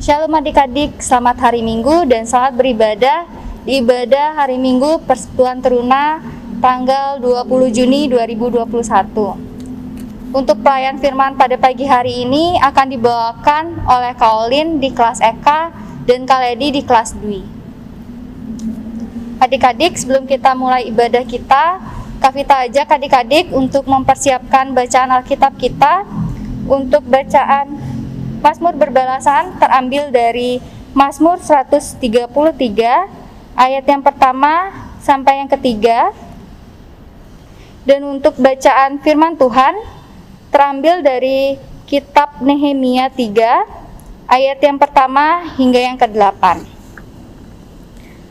Shalom adik-adik, selamat hari Minggu dan selamat beribadah di ibadah hari Minggu Persekutuan Teruna tanggal 20 Juni 2021. Untuk pelayan firman pada pagi hari ini akan dibawakan oleh Kaolin di kelas Eka dan Kaledi di kelas Dwi. Adik-adik, sebelum kita mulai ibadah kita, Kak Vita ajak adik-adik untuk mempersiapkan bacaan Alkitab kita. Untuk bacaan Mazmur berbalasan terambil dari Mazmur 133 ayat yang pertama sampai yang ketiga. Dan untuk bacaan firman Tuhan terambil dari kitab Nehemia 3 ayat yang pertama hingga yang ke-8.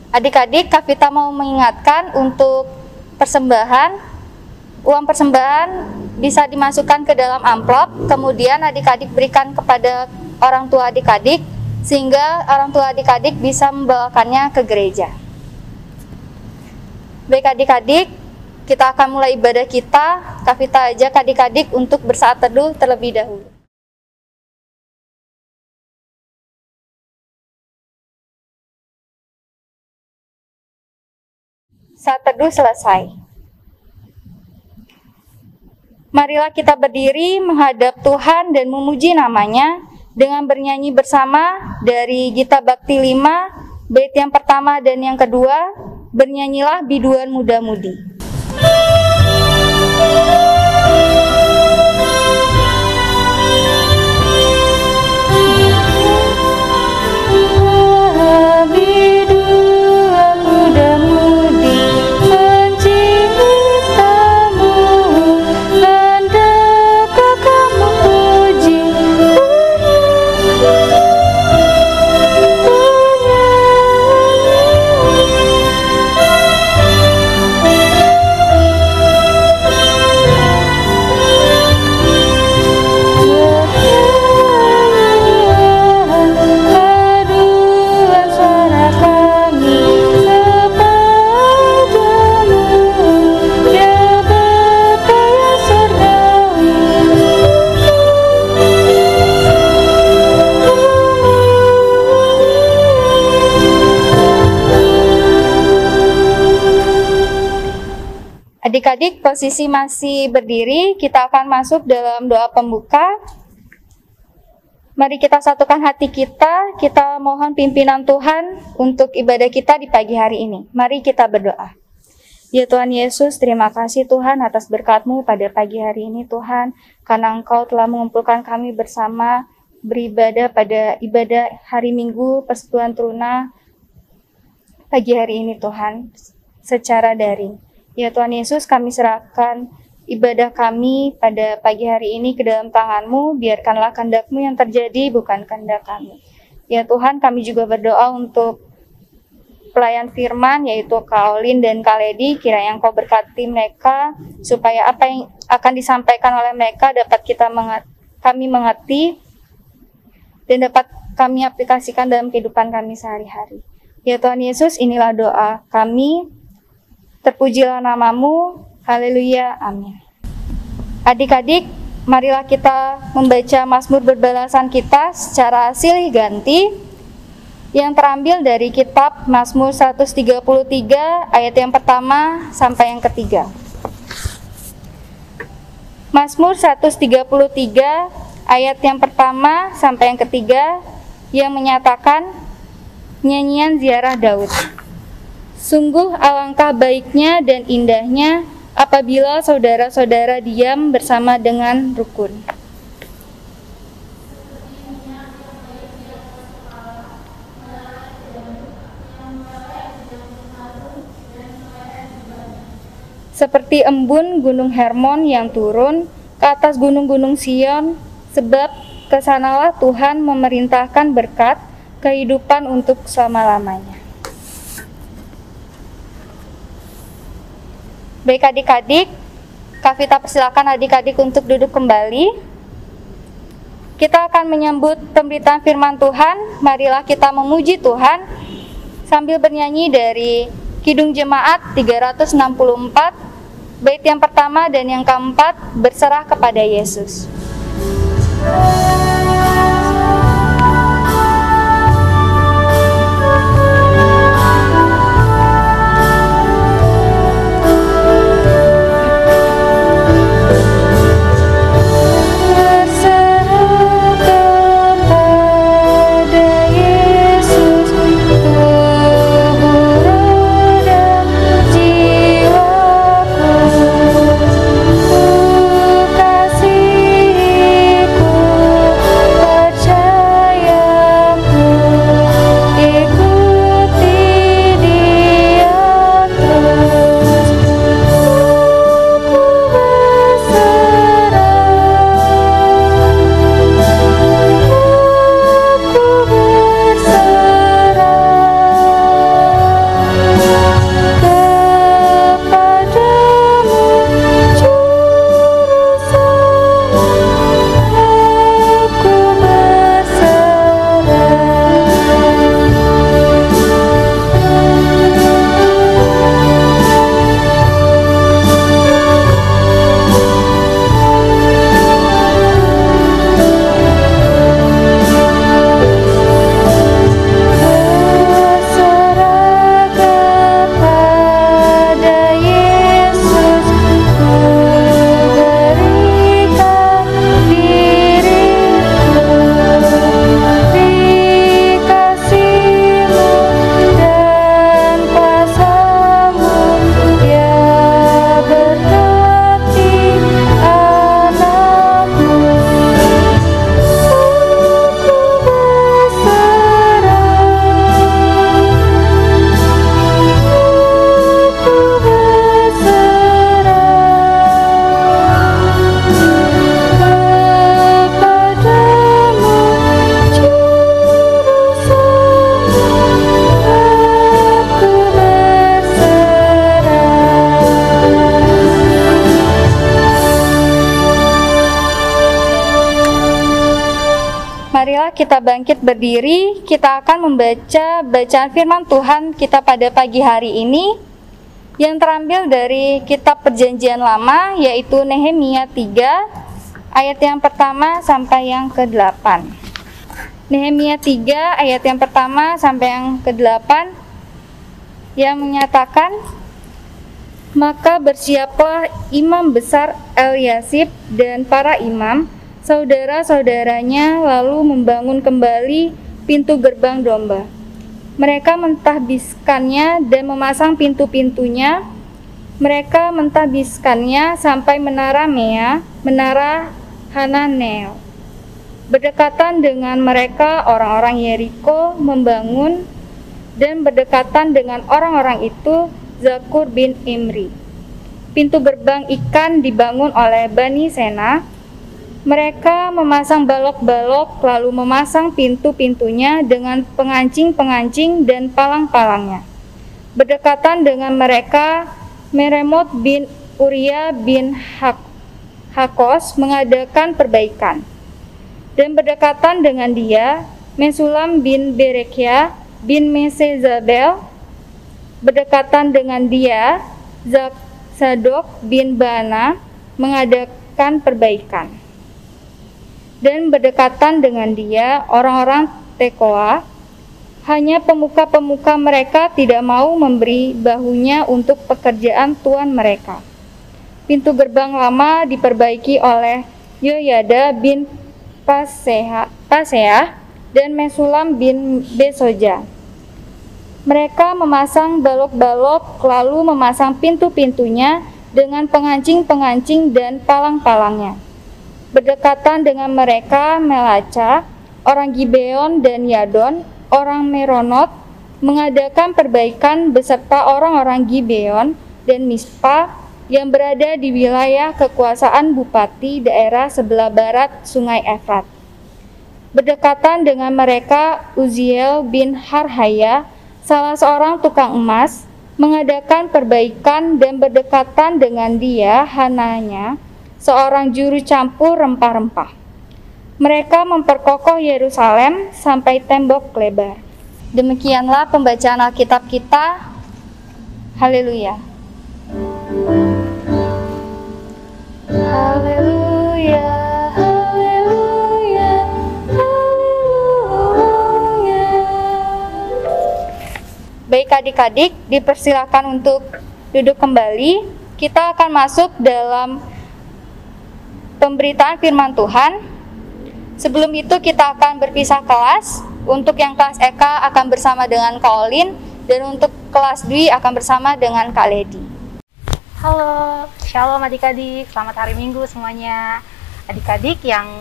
Adik-adik, Kak Vita mau mengingatkan untuk persembahan. Uang persembahan bisa dimasukkan ke dalam amplop, kemudian adik-adik berikan kepada orang tua adik-adik, sehingga orang tua adik-adik bisa membawakannya ke gereja. Baik adik-adik, kita akan mulai ibadah kita. Kak Vita ajak adik-adik untuk bersaat teduh terlebih dahulu. Saat teduh selesai. Marilah kita berdiri menghadap Tuhan dan memuji namanya dengan bernyanyi bersama dari Gita Bakti 5, bait yang pertama dan yang kedua, bernyanyilah biduan muda-mudi. Adik-adik, posisi masih berdiri, kita akan masuk dalam doa pembuka. Mari kita satukan hati kita mohon pimpinan Tuhan untuk ibadah kita di pagi hari ini. Mari kita berdoa. Ya Tuhan Yesus, terima kasih Tuhan atas berkat-Mu pada pagi hari ini Tuhan, karena Engkau telah mengumpulkan kami bersama beribadah pada ibadah hari Minggu Persekutuan Teruna pagi hari ini Tuhan, secara daring. Ya Tuhan Yesus, kami serahkan ibadah kami pada pagi hari ini ke dalam tangan-Mu, biarkanlah kehendak-Mu yang terjadi, bukan kehendak kami. Ya Tuhan, kami juga berdoa untuk pelayan firman, yaitu Kaolin dan Kaledi, kiranya Engkau berkati mereka, supaya apa yang akan disampaikan oleh mereka dapat kami mengerti, dan dapat kami aplikasikan dalam kehidupan kami sehari-hari. Ya Tuhan Yesus, inilah doa kami. Terpujilah nama-Mu, haleluya, amin. Adik-adik, marilah kita membaca Mazmur berbalasan kita secara silih ganti yang terambil dari kitab Mazmur 133 ayat yang pertama sampai yang ketiga. Mazmur 133 ayat yang pertama sampai yang ketiga yang menyatakan nyanyian ziarah Daud. Sungguh alangkah baiknya dan indahnya apabila saudara-saudara diam bersama dengan rukun. Seperti embun gunung Hermon yang turun ke atas gunung-gunung Sion, sebab kesanalah Tuhan memerintahkan berkat kehidupan untuk selama-lamanya. Baik adik-adik, Kak Vita persilakan adik-adik untuk duduk kembali. Kita akan menyambut pemberitaan firman Tuhan. Marilah kita memuji Tuhan sambil bernyanyi dari Kidung Jemaat 364, bait yang pertama dan yang keempat, berserah kepada Yesus. Marilah kita bangkit berdiri, kita akan membaca bacaan firman Tuhan kita pada pagi hari ini yang terambil dari kitab Perjanjian Lama, yaitu Nehemia 3 ayat yang pertama sampai yang ke-8. Nehemia 3 ayat yang pertama sampai yang ke-8 yang menyatakan, maka bersiaplah imam besar Eliasib dan para imam, saudara-saudaranya, lalu membangun kembali pintu gerbang domba. Mereka mentahbiskannya dan memasang pintu-pintunya. Mereka mentahbiskannya sampai menara Mea, menara Hananel. Berdekatan dengan mereka orang-orang Yeriko membangun, dan berdekatan dengan orang-orang itu Zakur bin Imri. Pintu gerbang ikan dibangun oleh Bani Sena. Mereka memasang balok-balok, lalu memasang pintu-pintunya dengan pengancing-pengancing dan palang-palangnya. Berdekatan dengan mereka, Meremot bin Uria bin Hakos mengadakan perbaikan. Dan berdekatan dengan dia, Mesulam bin Berekia bin Mesezabel. Berdekatan dengan dia, Zadok bin Bana mengadakan perbaikan. Dan berdekatan dengan dia orang-orang Tekoa, hanya pemuka-pemuka mereka tidak mau memberi bahunya untuk pekerjaan tuan mereka. Pintu gerbang lama diperbaiki oleh Yoyada bin Paseah dan Mesulam bin Besoja. Mereka memasang balok-balok, lalu memasang pintu-pintunya dengan pengancing-pengancing dan palang-palangnya. Berdekatan dengan mereka Melaca, orang Gibeon dan Yadon, orang Meronot, mengadakan perbaikan beserta orang-orang Gibeon dan Mispa yang berada di wilayah kekuasaan bupati daerah sebelah barat Sungai Efrat. Berdekatan dengan mereka Uziel bin Harhaya, salah seorang tukang emas, mengadakan perbaikan, dan berdekatan dengan dia Hananya, seorang juru campur rempah-rempah. Mereka memperkokoh Yerusalem sampai tembok lebar. Demikianlah pembacaan Alkitab kita. Haleluya. Haleluya, haleluya, haleluya. Baik adik-adik, dipersilakan untuk duduk kembali. Kita akan masuk dalam pemberitaan firman Tuhan. Sebelum itu kita akan berpisah kelas. Untuk yang kelas EK akan bersama dengan Kak Olin, dan untuk kelas Dwi akan bersama dengan Kak Ledi. Halo, shalom adik-adik, selamat hari Minggu semuanya. Adik-adik yang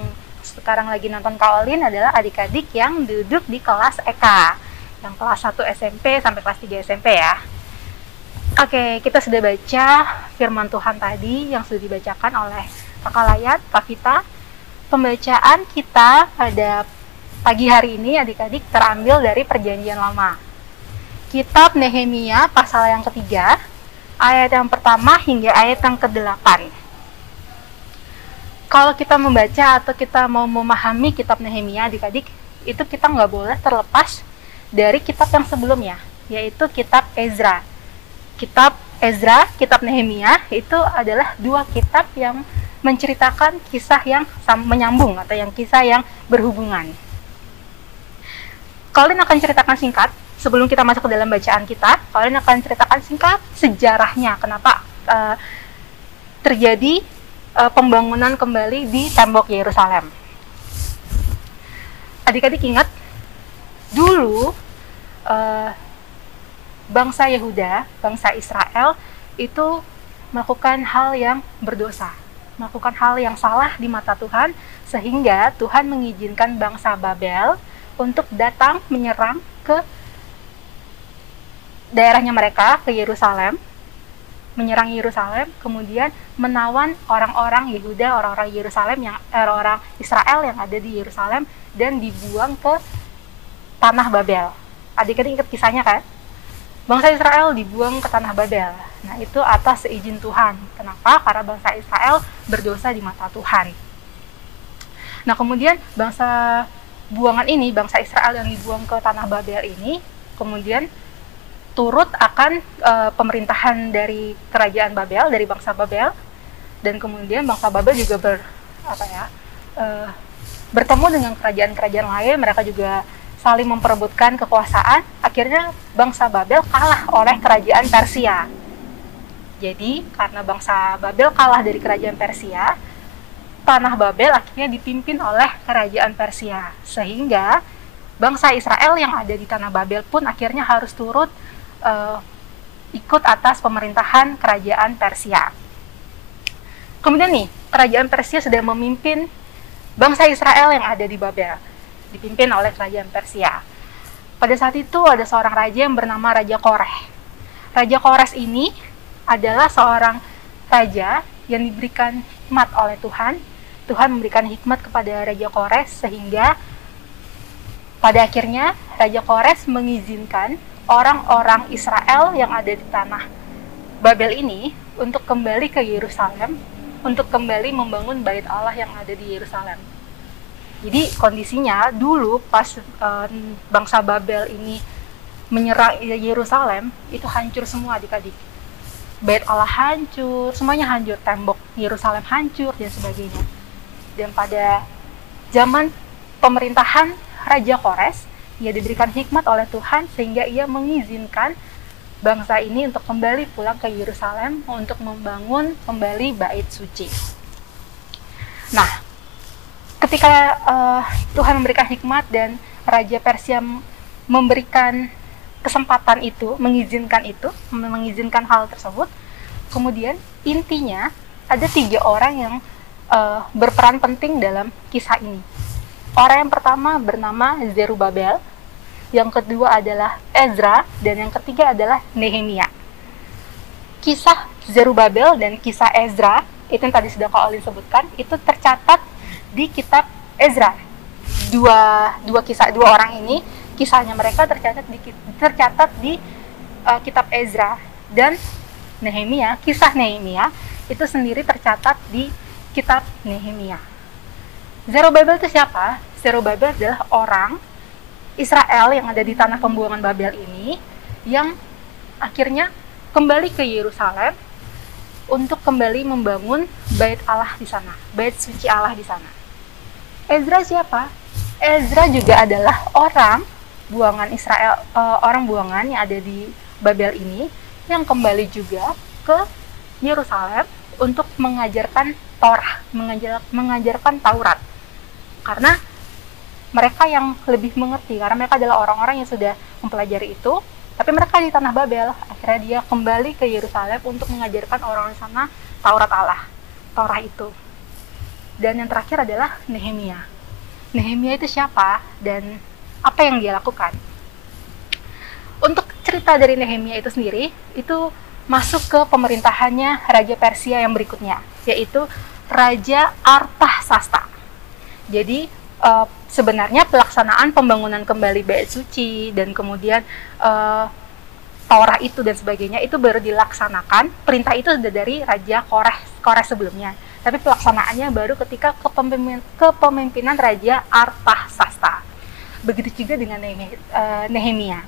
sekarang lagi nonton Kak Olin adalah adik-adik yang duduk di kelas EK, yang kelas 1 SMP sampai kelas 3 SMP ya. Oke, kita sudah baca firman Tuhan tadi yang sudah dibacakan oleh Kakak Layat, Kak Vita. Pembacaan kita pada pagi hari ini adik-adik terambil dari Perjanjian Lama. Kitab Nehemia pasal yang ketiga, ayat yang pertama hingga ayat yang ke-8. Kalau kita membaca atau kita mau memahami kitab Nehemia adik-adik, itu kita nggak boleh terlepas dari kitab yang sebelumnya, yaitu kitab Ezra. Kitab Ezra, kitab Nehemia itu adalah dua kitab yang menceritakan kisah yang menyambung atau yang kisah yang berhubungan. Kalian akan ceritakan singkat sebelum kita masuk ke dalam bacaan kita. Kalian akan ceritakan singkat sejarahnya kenapa terjadi pembangunan kembali di tembok Yerusalem. Adik-adik ingat dulu bangsa Yehuda, bangsa Israel itu melakukan hal yang berdosa, melakukan hal yang salah di mata Tuhan, sehingga Tuhan mengizinkan bangsa Babel untuk datang menyerang ke daerahnya mereka, ke Yerusalem, menyerang Yerusalem, kemudian menawan orang-orang Yehuda, orang-orang Yerusalem yang orang Israel yang ada di Yerusalem, dan dibuang ke tanah Babel. Adik-adik ingat kisahnya kan? Bangsa Israel dibuang ke tanah Babel. Nah, itu atas seizin Tuhan. Kenapa? Karena bangsa Israel berdosa di mata Tuhan. Nah, kemudian bangsa buangan ini, bangsa Israel yang dibuang ke tanah Babel ini, kemudian turut akan pemerintahan dari kerajaan Babel, dari bangsa Babel, dan kemudian bangsa Babel juga bertemu dengan kerajaan-kerajaan lain. Mereka juga saling memperebutkan kekuasaan. Akhirnya bangsa Babel kalah oleh kerajaan Persia. Jadi karena bangsa Babel kalah dari kerajaan Persia, tanah Babel akhirnya dipimpin oleh kerajaan Persia, sehingga bangsa Israel yang ada di tanah Babel pun akhirnya harus turut ikut atas pemerintahan kerajaan Persia. Kemudian nih, kerajaan Persia sedang memimpin bangsa Israel yang ada di Babel, dipimpin oleh kerajaan Persia. Pada saat itu ada seorang raja yang bernama Raja Koreh. Raja Kores ini adalah seorang raja yang diberikan hikmat oleh Tuhan. Tuhan memberikan hikmat kepada Raja Kores sehingga pada akhirnya Raja Kores mengizinkan orang-orang Israel yang ada di tanah Babel ini untuk kembali ke Yerusalem, untuk kembali membangun bait Allah yang ada di Yerusalem. Jadi kondisinya dulu pas bangsa Babel ini menyerang Yerusalem, itu hancur semua adik-adik. Bait Allah hancur, semuanya hancur, tembok Yerusalem hancur dan sebagainya. Dan pada zaman pemerintahan Raja Kores, ia diberikan hikmat oleh Tuhan sehingga ia mengizinkan bangsa ini untuk kembali pulang ke Yerusalem untuk membangun kembali bait suci. Nah, ketika Tuhan memberikan hikmat dan Raja Persia memberikan kesempatan itu, mengizinkan hal tersebut, kemudian intinya ada 3 orang yang berperan penting dalam kisah ini. Orang yang pertama bernama Zerubabel, yang kedua adalah Ezra, dan yang ketiga adalah Nehemia. Kisah Zerubabel dan kisah Ezra, itu yang tadi sudah Kak Olin sebutkan, itu tercatat di kitab Ezra. Dua orang ini, kisahnya mereka tercatat di kitab Ezra, dan Nehemia, kisah Nehemia itu sendiri tercatat di kitab Nehemia. Zerubabel itu siapa? Zerubabel adalah orang Israel yang ada di tanah pembuangan Babel ini yang akhirnya kembali ke Yerusalem untuk kembali membangun bait Allah di sana, bait suci Allah di sana. Ezra siapa? Ezra juga adalah orang buangan Israel, orang buangan yang ada di Babel ini yang kembali juga ke Yerusalem untuk mengajarkan Torah, mengajarkan Taurat. Karena mereka yang lebih mengerti, karena mereka adalah orang-orang yang sudah mempelajari itu, tapi mereka di tanah Babel. Akhirnya dia kembali ke Yerusalem untuk mengajarkan orang di sana Taurat Allah, Torah itu. Dan yang terakhir adalah Nehemia. Nehemia itu siapa dan apa yang dia lakukan? Untuk cerita dari Nehemia itu sendiri, itu masuk ke pemerintahannya Raja Persia yang berikutnya, yaitu Raja Artahsasta. Jadi sebenarnya pelaksanaan pembangunan kembali bait suci dan kemudian Torah itu dan sebagainya itu baru dilaksanakan. Perintah itu sudah dari Raja Kores sebelumnya, tapi pelaksanaannya baru ketika kepemimpinan Raja Artahsasta. Begitu juga dengan Nehemia.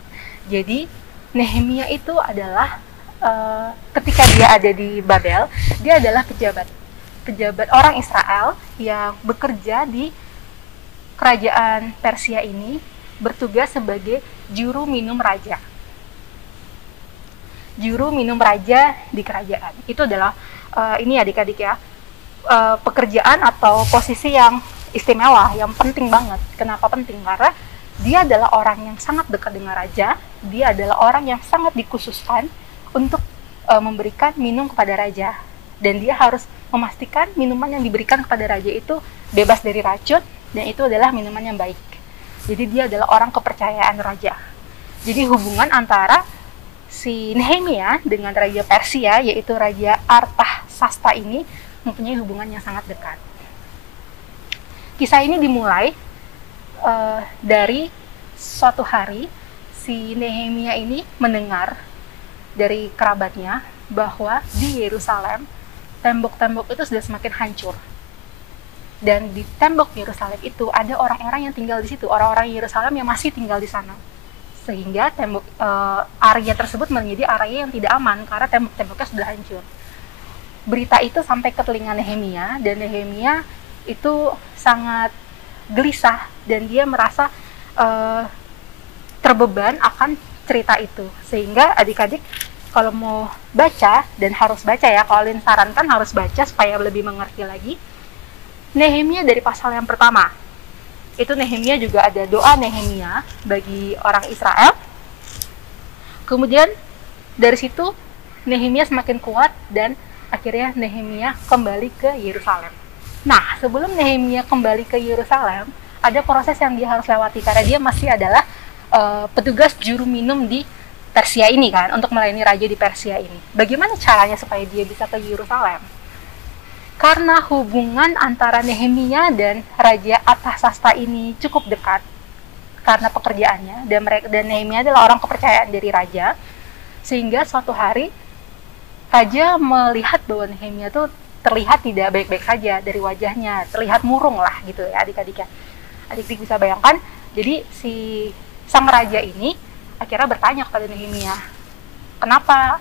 Jadi Nehemia itu adalah ketika dia ada di Babel, dia adalah pejabat orang Israel yang bekerja di kerajaan Persia ini, bertugas sebagai juru minum raja. Juru minum raja di kerajaan. Itu adalah ini adik-adik ya, pekerjaan atau posisi yang istimewa, yang penting banget. Kenapa penting? Karena dia adalah orang yang sangat dekat dengan raja, dia adalah orang yang sangat dikhususkan untuk memberikan minum kepada raja. Dan dia harus memastikan minuman yang diberikan kepada raja itu bebas dari racun, dan itu adalah minuman yang baik. Jadi dia adalah orang kepercayaan raja. Jadi hubungan antara si Nehemia dengan Raja Persia, yaitu Raja Artahsasta ini, mempunyai hubungan yang sangat dekat. Kisah ini dimulai dari suatu hari si Nehemia ini mendengar dari kerabatnya bahwa di Yerusalem tembok-tembok itu sudah semakin hancur. Dan di tembok Yerusalem itu ada orang-orang yang tinggal di situ, orang-orang Yerusalem yang masih tinggal di sana. Sehingga area tersebut menjadi area yang tidak aman karena tembok-temboknya sudah hancur. Berita itu sampai ke telinga Nehemia, dan Nehemia itu sangat gelisah dan dia merasa terbeban akan cerita itu. Sehingga adik-adik kalau mau baca, dan harus baca ya, kalau Lin sarankan harus baca supaya lebih mengerti lagi. Nehemia dari pasal yang pertama, itu Nehemia juga ada doa Nehemia bagi orang Israel. Kemudian dari situ Nehemia semakin kuat dan akhirnya Nehemia kembali ke Yerusalem. Nah, sebelum Nehemia kembali ke Yerusalem, ada proses yang dia harus lewati karena dia masih adalah petugas juru minum di Persia ini kan, untuk melayani raja di Persia ini. Bagaimana caranya supaya dia bisa ke Yerusalem? Karena hubungan antara Nehemia dan Raja Artasasta ini cukup dekat karena pekerjaannya, dan Nehemia adalah orang kepercayaan dari raja, sehingga suatu hari raja melihat bahwa Nehemia tuh terlihat tidak baik-baik saja dari wajahnya, terlihat murung lah gitu ya adik-adik ya. Adik-adik bisa bayangkan, jadi si sang raja ini akhirnya bertanya kepada Nehemia, kenapa,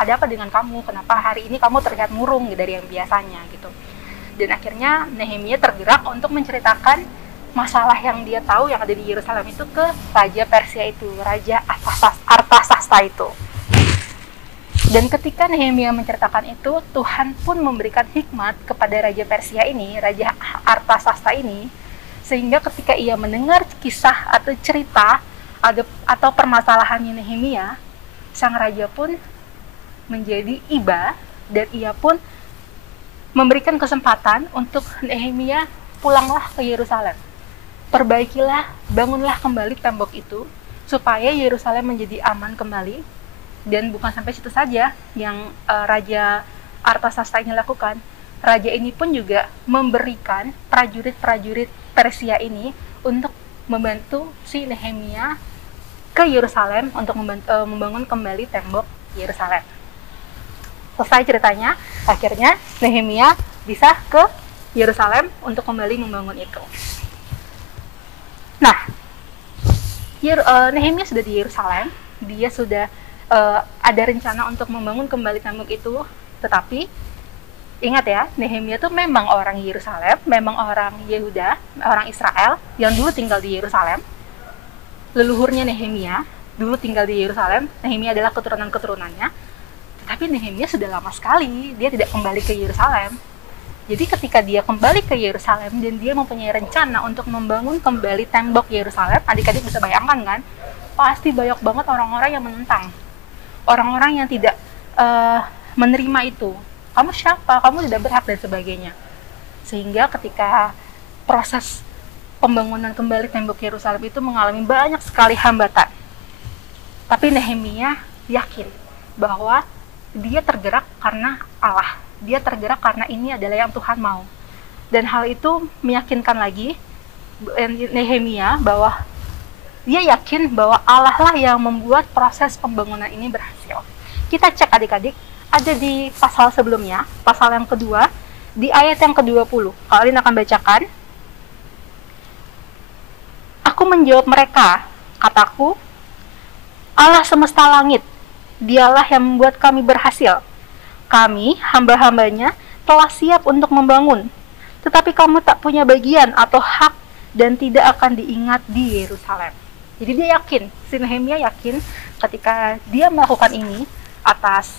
ada apa dengan kamu, kenapa hari ini kamu terlihat murung dari yang biasanya gitu. Dan akhirnya Nehemia tergerak untuk menceritakan masalah yang dia tahu yang ada di Yerusalem itu ke Raja Persia itu, Raja Artasasta itu. Dan ketika Nehemia menceritakan itu, Tuhan pun memberikan hikmat kepada Raja Persia ini, Raja Artasasta ini, sehingga ketika ia mendengar kisah atau cerita atau permasalahannya Nehemia, sang raja pun menjadi iba, dan ia pun memberikan kesempatan untuk Nehemia pulanglah ke Yerusalem. Perbaikilah, bangunlah kembali tembok itu supaya Yerusalem menjadi aman kembali. Dan bukan sampai situ saja yang Raja Artasasta ini lakukan. Raja ini pun juga memberikan prajurit-prajurit Persia ini untuk membantu si Nehemia ke Yerusalem untuk membangun kembali tembok Yerusalem. Selesai ceritanya, akhirnya Nehemia bisa ke Yerusalem untuk kembali membangun itu. Nah, Nehemia sudah di Yerusalem, dia sudah ada rencana untuk membangun kembali tembok itu, tetapi ingat ya, Nehemia itu memang orang Yerusalem, memang orang Yehuda, orang Israel yang dulu tinggal di Yerusalem. Leluhurnya Nehemia dulu tinggal di Yerusalem, Nehemia adalah keturunan-keturunannya, tetapi Nehemia sudah lama sekali dia tidak kembali ke Yerusalem. Jadi ketika dia kembali ke Yerusalem dan dia mempunyai rencana untuk membangun kembali tembok Yerusalem, adik-adik bisa bayangkan kan, pasti banyak banget orang-orang yang menentang, orang-orang yang tidak menerima itu. Kamu siapa? Kamu tidak berhak dan sebagainya. Sehingga ketika proses pembangunan kembali tembok Yerusalem itu mengalami banyak sekali hambatan. Tapi Nehemia yakin bahwa dia tergerak karena Allah. Dia tergerak karena ini adalah yang Tuhan mau. Dan hal itu meyakinkan lagi Nehemia bahwa dia yakin bahwa Allah lah yang membuat proses pembangunan ini berhasil. Kita cek adik-adik, ada di pasal sebelumnya, pasal yang kedua, di ayat yang ke-20. Kalian akan bacakan. Aku menjawab mereka, kataku, Allah semesta langit, dialah yang membuat kami berhasil. Kami, hamba-hambanya, telah siap untuk membangun. Tetapi kamu tak punya bagian atau hak dan tidak akan diingat di Yerusalem. Jadi dia yakin, si Nehemia yakin ketika dia melakukan ini atas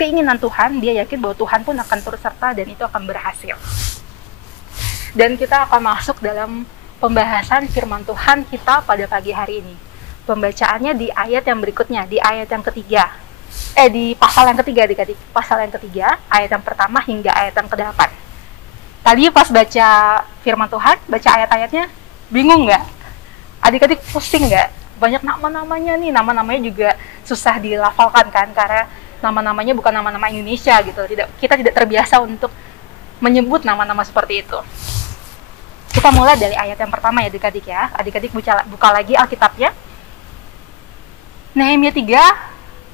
keinginan Tuhan, dia yakin bahwa Tuhan pun akan turut serta dan itu akan berhasil. Dan kita akan masuk dalam pembahasan firman Tuhan kita pada pagi hari ini. Pembacaannya di ayat yang berikutnya, di ayat yang ketiga. Di pasal yang ketiga, adik-adik. Pasal yang ketiga, ayat yang pertama hingga ayat yang ke-8. Tadi pas baca firman Tuhan, baca ayat-ayatnya, bingung nggak? Adik-adik pusing nggak? Banyak nama-namanya nih, nama-namanya juga susah dilafalkan kan, karena nama-namanya bukan nama-nama Indonesia gitu. Kita tidak terbiasa untuk menyebut nama-nama seperti itu. Kita mulai dari ayat yang pertama ya adik-adik ya. Adik-adik buka lagi Alkitabnya. Nehemia 3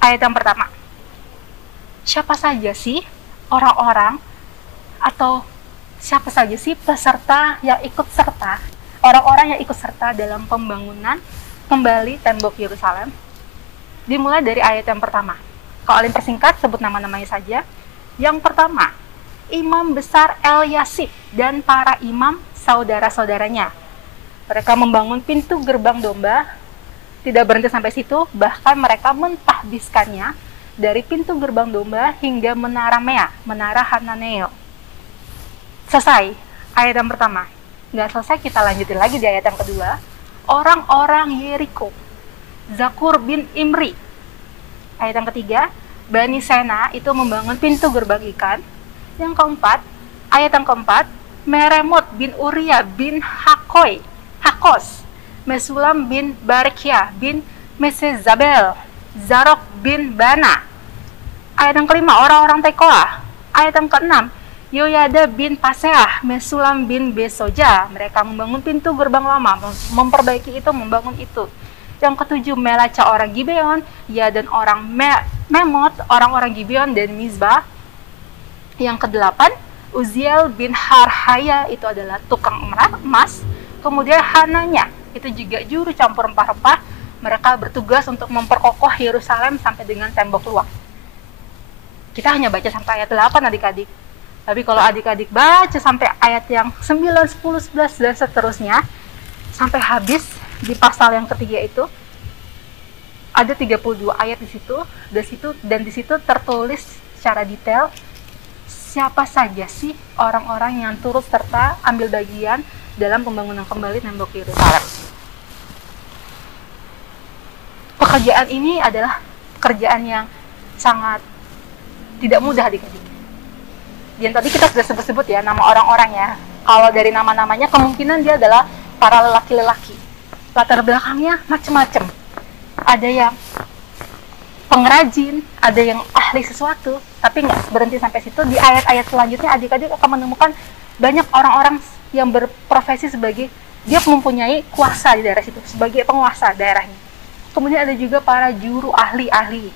ayat yang pertama. Siapa saja sih orang-orang atau siapa saja sih peserta yang ikut serta, orang-orang yang ikut serta dalam pembangunan kembali tembok Yerusalem? Dimulai dari ayat yang pertama. Kalau kalian persingkat, sebut nama-namanya saja. Yang pertama, Imam Besar Elyasib dan para imam saudara-saudaranya. Mereka membangun pintu gerbang domba. Tidak berhenti sampai situ, bahkan mereka mentahbiskannya dari pintu gerbang domba hingga menara Mea, menara Hananel. Selesai ayat yang pertama. Nggak selesai, kita lanjutin lagi di ayat yang kedua. Orang-orang Yeriko, Zakur bin Imri. Ayat yang ketiga, Bani Sena itu membangun pintu gerbang ikan. Yang keempat, ayat yang keempat, Meremot bin Uria bin Hakos, Mesulam bin Barikyah bin Mesezabel, Zarok bin Bana. Ayat yang kelima, orang-orang Tekoa. Ayat yang keenam, Yoyada bin Paseah, Mesulam bin Besoja. Mereka membangun pintu gerbang lama, memperbaiki itu, membangun itu. Yang ketujuh, Melaca orang Gibeon, ya dan orang Memot, orang-orang Gibeon dan Mizbah. Yang kedelapan, Uziel bin Harhaya, itu adalah tukang emas. Kemudian Hananya, itu juga juru campur rempah-rempah. Mereka bertugas untuk memperkokoh Yerusalem sampai dengan tembok luar. Kita hanya baca sampai ayat 8 adik-adik. Tapi kalau adik-adik baca sampai ayat yang 9, 10, 11, dan seterusnya, sampai habis di pasal yang ketiga itu, ada 32 ayat di situ, dan di situ tertulis secara detail siapa saja sih orang-orang yang turut serta ambil bagian dalam pembangunan kembali tembok Yerusalem. Pekerjaan ini adalah pekerjaan yang sangat tidak mudah adik-adik. Dan tadi kita sudah sebut-sebut ya nama orang-orang ya. Kalau dari nama-namanya kemungkinan dia adalah para lelaki-lelaki. Latar belakangnya macam-macam. Ada yang pengrajin, ada yang ahli sesuatu, tapi nggak berhenti sampai situ. Di ayat-ayat selanjutnya adik-adik akan menemukan banyak orang-orang yang berprofesi sebagai dia mempunyai kuasa di daerah situ, sebagai penguasa daerahnya. Kemudian ada juga para juru ahli-ahli,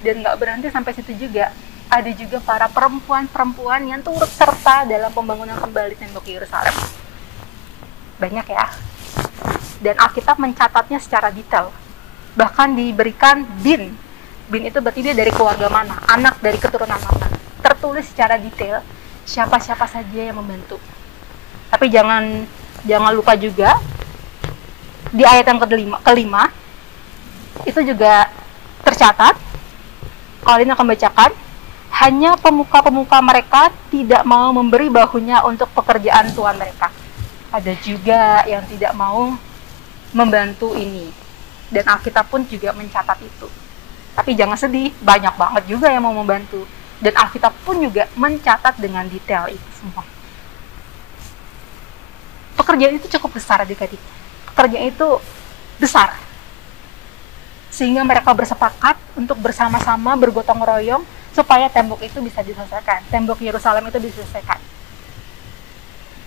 dan nggak berhenti sampai situ juga. Ada juga para perempuan-perempuan yang turut serta dalam pembangunan kembali tembok Yerusalem. Banyak ya. Dan Alkitab mencatatnya secara detail. Bahkan diberikan bin. Bin itu berarti dia dari keluarga mana, anak dari keturunan mana. Tertulis secara detail siapa-siapa saja yang membantu. Tapi jangan lupa juga di ayat yang kelima itu juga tercatat. Kalian akan bacakan, hanya pemuka-pemuka mereka tidak mau memberi bahunya untuk pekerjaan tuan mereka. Ada juga yang tidak mau membantu ini. Dan Alkitab pun juga mencatat itu. Tapi jangan sedih, banyak banget juga yang mau membantu. Dan Alkitab pun juga mencatat dengan detail itu semua. Pekerjaan itu cukup besar adik-adik. Pekerjaan itu besar. Sehingga mereka bersepakat untuk bersama-sama bergotong royong supaya tembok itu bisa diselesaikan. Tembok Yerusalem itu diselesaikan.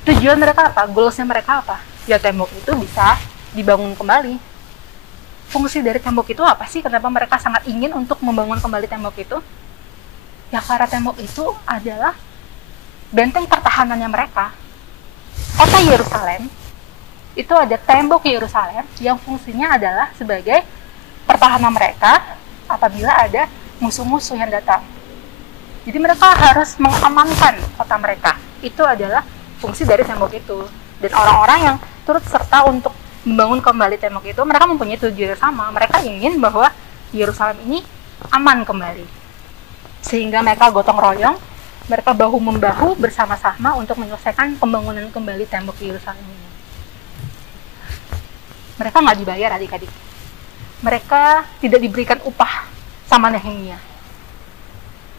Tujuan mereka apa? Goalsnya mereka apa? Ya tembok itu bisa dibangun kembali. Fungsi dari tembok itu apa sih? Kenapa mereka sangat ingin untuk membangun kembali tembok itu? Ya karena tembok itu adalah benteng pertahanannya mereka. Kota Yerusalem itu ada tembok Yerusalem yang fungsinya adalah sebagai pertahanan mereka apabila ada musuh-musuh yang datang. Jadi mereka harus mengamankan kota mereka. Itu adalah fungsi dari tembok itu. Dan orang-orang yang turut serta untuk membangun kembali tembok itu, mereka mempunyai tujuan yang sama. Mereka ingin bahwa Yerusalem ini aman kembali. Sehingga mereka gotong royong, mereka bahu-membahu bersama-sama untuk menyelesaikan pembangunan kembali tembok Yerusalem ini. Mereka nggak dibayar adik-adik. Mereka tidak diberikan upah sama Nehemia.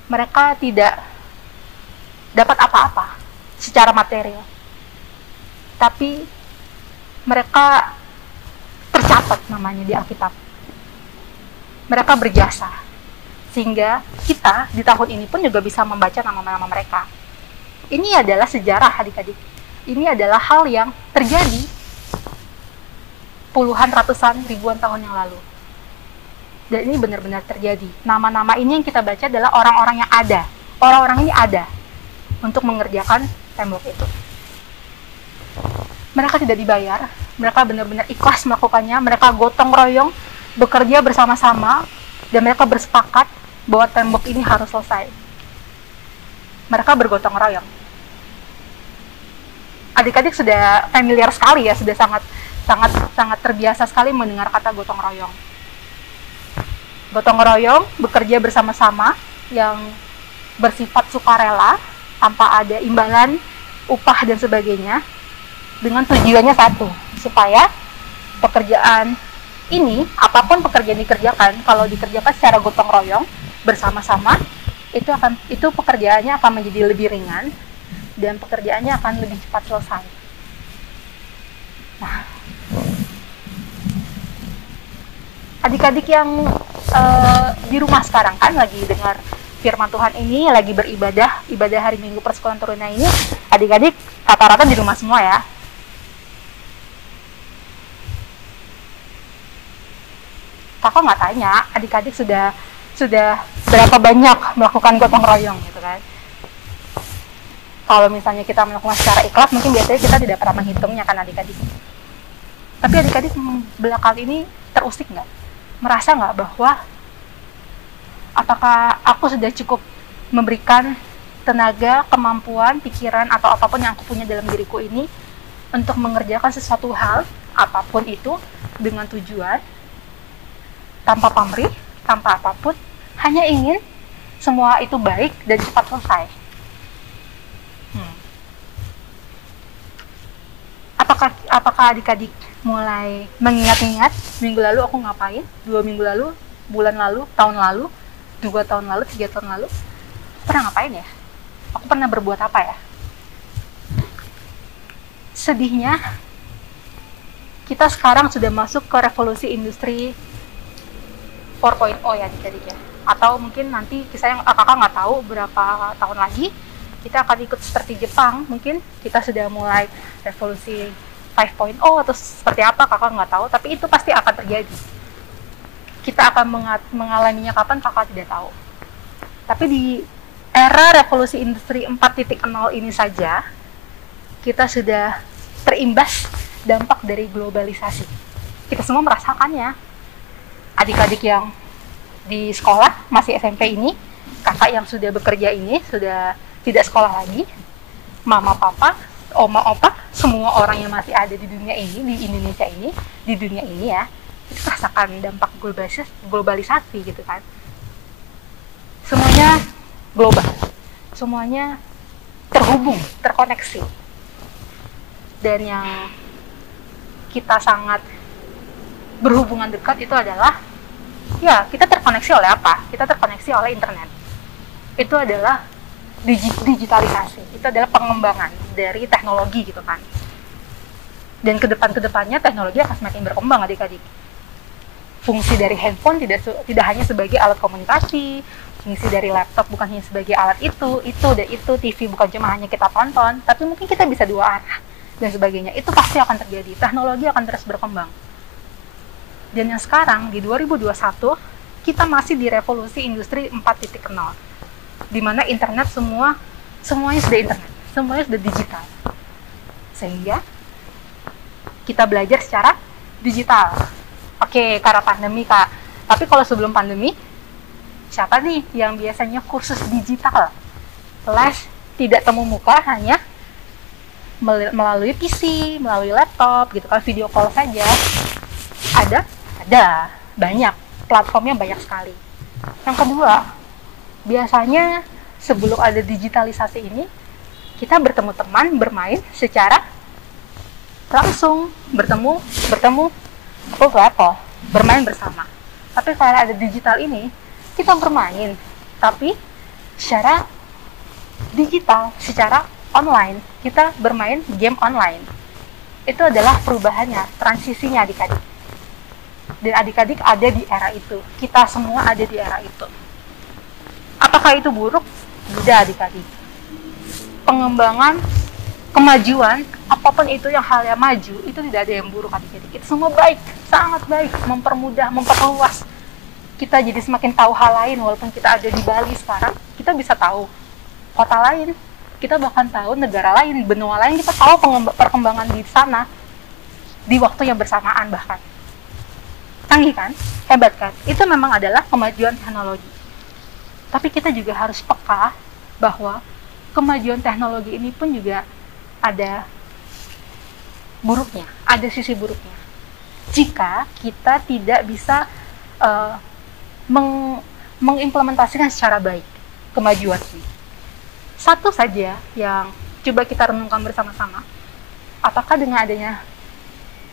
Mereka tidak dapat apa-apa secara material. Tapi mereka tercatat namanya di Alkitab. Mereka berjasa. Sehingga kita di tahun ini pun juga bisa membaca nama-nama mereka. Ini adalah sejarah adik-adik. Ini adalah hal yang terjadi puluhan, ratusan, ribuan tahun yang lalu. Dan ini benar-benar terjadi. Nama-nama ini yang kita baca adalah orang-orang yang ada. Orang-orang ini ada untuk mengerjakan tembok itu. Mereka tidak dibayar, mereka benar-benar ikhlas melakukannya, mereka gotong royong, bekerja bersama-sama, dan mereka bersepakat bahwa tembok ini harus selesai. Mereka bergotong royong. Adik-adik sudah familiar sekali ya, sudah sangat terbiasa sekali mendengar kata gotong royong. Gotong royong, bekerja bersama-sama yang bersifat sukarela, tanpa ada imbalan, upah, dan sebagainya, dengan tujuannya satu, supaya pekerjaan ini, apapun pekerjaan dikerjakan, kalau dikerjakan secara gotong royong bersama-sama, itu pekerjaannya akan menjadi lebih ringan dan pekerjaannya akan lebih cepat selesai. Nah, adik-adik yang di rumah sekarang kan lagi dengar firman Tuhan ini, lagi beribadah, ibadah hari Minggu Persekutuan Turuna ini, adik-adik rata-rata di rumah semua ya. Kakak nggak tanya, adik-adik sudah berapa banyak melakukan gotong royong gitu kan. Kalau misalnya kita melakukan secara ikhlas, mungkin biasanya kita tidak pernah menghitungnya kan adik-adik. Tapi adik-adik belakang ini terusik nggak? Merasa nggak bahwa apakah aku sudah cukup memberikan tenaga, kemampuan, pikiran, atau apapun yang aku punya dalam diriku ini untuk mengerjakan sesuatu hal, apapun itu, dengan tujuan tanpa pamrih, tanpa apapun, hanya ingin semua itu baik dan cepat selesai. Apakah adik-adik mulai mengingat-ingat minggu lalu aku ngapain, 2 minggu lalu, bulan lalu, tahun lalu, 2 tahun lalu, 3 tahun lalu, pernah ngapain ya? Aku pernah berbuat apa ya? Sedihnya, kita sekarang sudah masuk ke revolusi industri 4.0 ya adik-adik ya. Atau mungkin nanti kisah yang kakak nggak tahu berapa tahun lagi kita akan ikut seperti Jepang, mungkin kita sudah mulai revolusi 5.0 atau seperti apa kakak nggak tahu, tapi itu pasti akan terjadi. Kita akan mengalaminya kapan kakak tidak tahu. Tapi di era revolusi industri 4.0 ini saja kita sudah terimbas dampak dari globalisasi. Kita semua merasakannya. Adik-adik yang di sekolah masih SMP ini, kakak yang sudah bekerja ini, sudah tidak sekolah lagi, mama papa, oma opa, semua orang yang masih ada di dunia ini, di Indonesia ini, di dunia ini ya, itu rasakan dampak globalisasi gitu kan. Semuanya global, semuanya terhubung, terkoneksi. Dan yang kita sangat berhubungan dekat itu adalah, ya kita terkoneksi oleh apa? Kita terkoneksi oleh internet. Itu adalah digitalisasi, itu adalah pengembangan dari teknologi gitu kan. Dan kedepannya teknologi akan semakin berkembang adik-adik. Fungsi dari handphone tidak hanya sebagai alat komunikasi, fungsi dari laptop bukan hanya sebagai alat itu dan itu, TV bukan cuma hanya kita tonton, tapi mungkin kita bisa 2 arah dan sebagainya. Itu pasti akan terjadi, teknologi akan terus berkembang. Dan yang sekarang di 2021 kita masih di revolusi industri 4.0, di mana internet semuanya sudah internet, semuanya sudah digital, sehingga kita belajar secara digital. Oke, karena pandemi kak, tapi kalau sebelum pandemi siapa nih yang biasanya kursus digital, les tidak temu muka, hanya melalui PC, melalui laptop gitu kan, video call saja? Ada banyak, platformnya banyak sekali. Yang kedua, biasanya sebelum ada digitalisasi ini, kita bertemu teman, bermain secara langsung, bertemu level, bermain bersama. Tapi kalau ada digital ini, kita bermain, tapi secara digital, secara online, kita bermain game online. Itu adalah perubahannya, transisinya adik-adik. Dan adik-adik ada di era itu, kita semua ada di era itu. Apakah itu buruk? Tidak adik-adik. Pengembangan, kemajuan, apapun itu yang hal yang maju, itu tidak ada yang buruk adik-adik. Itu semua baik, sangat baik, mempermudah, memperluas. Kita jadi semakin tahu hal lain, walaupun kita ada di Bali sekarang, kita bisa tahu kota lain, Kita bahkan tahu negara lain, benua lain, kita tahu perkembangan di sana di waktu yang bersamaan bahkan. Canggih kan? Hebat kan? Itu memang adalah kemajuan teknologi. Tapi kita juga harus peka bahwa kemajuan teknologi ini pun juga ada buruknya, ada sisi buruknya. Jika kita tidak bisa mengimplementasikan secara baik kemajuan ini. Satu saja yang coba kita renungkan bersama-sama, apakah dengan adanya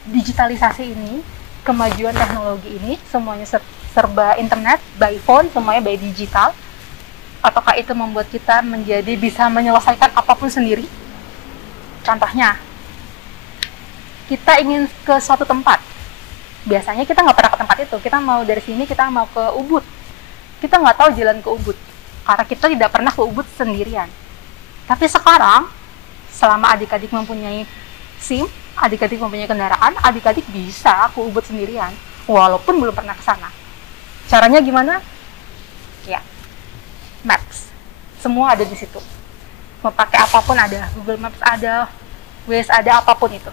digitalisasi ini, kemajuan teknologi ini, semuanya serba internet, by phone, semuanya by digital, apakah itu membuat kita menjadi bisa menyelesaikan apapun sendiri? Contohnya, kita ingin ke suatu tempat, biasanya kita nggak pernah ke tempat itu, kita mau dari sini, kita mau ke Ubud, kita nggak tahu jalan ke Ubud, karena kita tidak pernah ke Ubud sendirian. Tapi sekarang, selama adik-adik mempunyai SIM, adik-adik mempunyai kendaraan, adik-adik bisa ke Ubud sendirian, walaupun belum pernah ke sana. Caranya gimana? Ya, Maps. Semua ada di situ. Mau pakai apapun ada, Google Maps ada, Waze ada, apapun itu.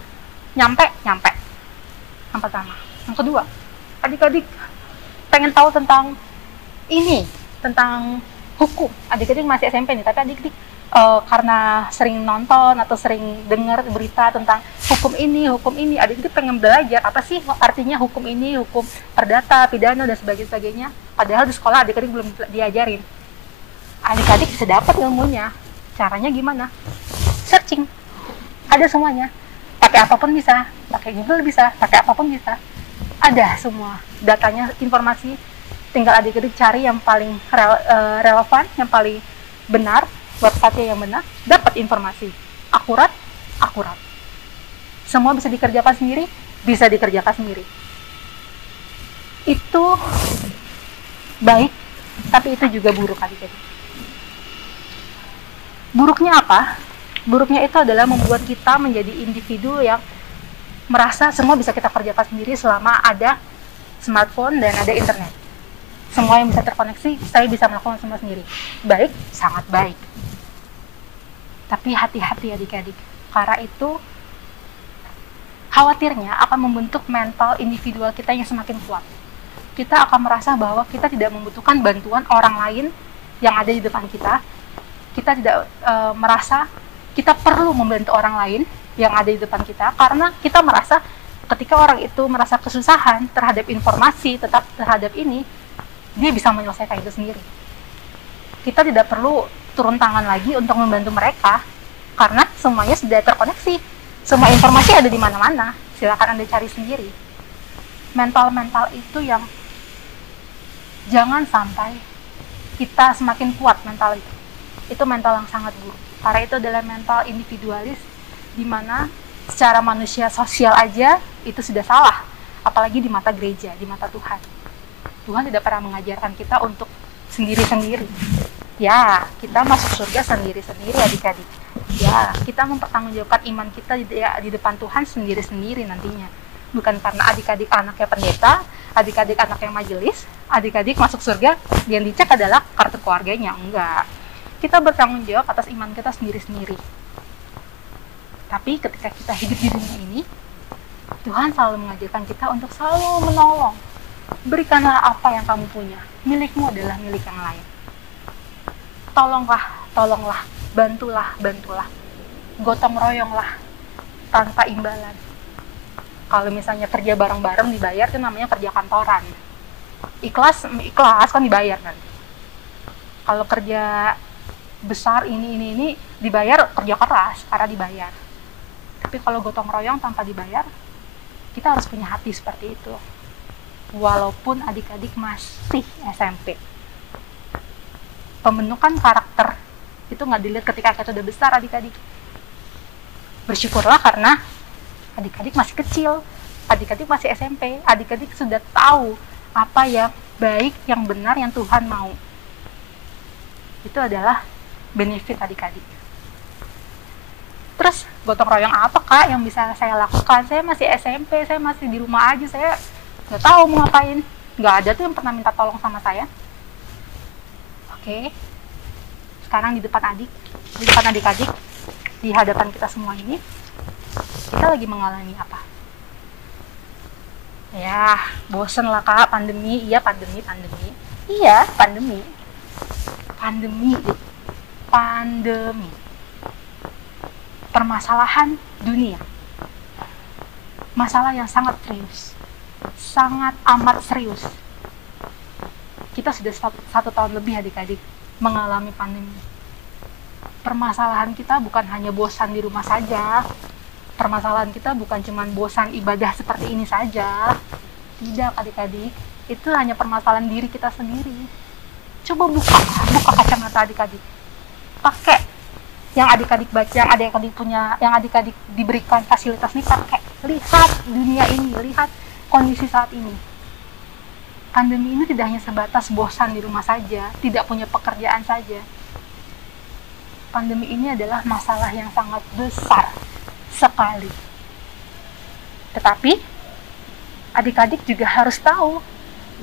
Nyampe. Yang pertama. Yang kedua, adik-adik pengen tahu tentang ini, tentang hukum. Adik-adik masih SMP nih, tapi adik-adik karena sering nonton atau sering dengar berita tentang hukum ini, adik-adik pengen belajar apa sih artinya hukum ini, hukum perdata, pidana, dan sebagainya. Padahal di sekolah adik-adik belum diajarin. Adik-adik bisa dapat ilmunya. Caranya gimana? Searching. Ada semuanya. Pakai apapun bisa, pakai Google bisa, pakai apapun bisa. Ada semua datanya, informasi. Tinggal adik-adik cari yang paling relevan, yang paling benar, website yang benar, dapat informasi akurat. Semua bisa dikerjakan sendiri, Itu baik, tapi itu juga buruk adik-adik. Buruknya apa? Buruknya itu adalah membuat kita menjadi individu yang merasa semua bisa kita kerjakan sendiri selama ada smartphone dan ada internet. Semua yang bisa terkoneksi, saya bisa melakukan semua sendiri. Baik, sangat baik. Tapi hati-hati adik-adik, karena itu khawatirnya akan membentuk mental individual kita yang semakin kuat. Kita akan merasa bahwa kita tidak membutuhkan bantuan orang lain yang ada di depan kita. Kita tidak merasa kita perlu membantu orang lain yang ada di depan kita, karena kita merasa ketika orang itu merasa kesusahan terhadap informasi, terhadap ini, dia bisa menyelesaikan itu sendiri. Kita tidak perlu turun tangan lagi untuk membantu mereka, karena semuanya sudah terkoneksi. Semua informasi ada di mana-mana. Silakan Anda cari sendiri. Mental-mental itu yang jangan sampai kita semakin kuat mental itu. Itu mental yang sangat buruk. Karena itu adalah mental individualis, di mana secara manusia sosial aja itu sudah salah. Apalagi di mata gereja, di mata Tuhan. Tuhan tidak pernah mengajarkan kita untuk sendiri-sendiri. Ya, kita masuk surga sendiri-sendiri adik-adik. Ya, kita mempertanggungjawabkan iman kita di depan Tuhan sendiri-sendiri nantinya. Bukan karena adik-adik anaknya pendeta, adik-adik anaknya majelis, adik-adik masuk surga, yang dicek adalah kartu keluarganya. Enggak. Kita bertanggung jawab atas iman kita sendiri-sendiri. Tapi ketika kita hidup di dunia ini, Tuhan selalu mengajarkan kita untuk selalu menolong. Berikanlah apa yang kamu punya. Milikmu adalah milik yang lain. Tolonglah, bantulah. Gotong royonglah tanpa imbalan. Kalau misalnya kerja bareng-bareng dibayar, itu namanya kerja kantoran. Ikhlas kan dibayar kan. Kalau kerja besar ini dibayar kerja keras karena dibayar. Tapi kalau gotong royong tanpa dibayar, kita harus punya hati seperti itu. Walaupun adik-adik masih SMP. Pembentukan karakter itu nggak dilihat ketika kita udah besar adik-adik. Bersyukurlah karena adik-adik masih kecil, adik-adik masih SMP, adik-adik sudah tahu apa yang baik, yang benar, yang Tuhan mau. Itu adalah benefit adik-adik. Terus gotong royong apa kak yang bisa saya lakukan? Saya masih SMP, saya masih di rumah aja, saya nggak tahu mau ngapain. Nggak ada tuh yang pernah minta tolong sama saya. Oke. sekarang di depan adik-adik, di hadapan kita semua ini, kita lagi mengalami apa? Ya, bosen lah Kak, pandemi. Iya, pandemi. Iya, pandemi. Permasalahan dunia. Masalah yang sangat serius. Sangat amat serius. Kita sudah satu tahun lebih adik-adik mengalami pandemi. Permasalahan kita bukan hanya bosan di rumah saja. Permasalahan kita bukan cuma bosan ibadah seperti ini saja. Tidak adik-adik, itu hanya permasalahan diri kita sendiri. Coba buka kacamata adik-adik. Pakai yang adik-adik baca, yang adik-adik punya, yang adik-adik diberikan fasilitas nih, pakai. Lihat dunia ini, lihat kondisi saat ini. Pandemi ini tidak hanya sebatas bosan di rumah saja, tidak punya pekerjaan saja. Pandemi ini adalah masalah yang sangat besar sekali. Tetapi adik-adik juga harus tahu,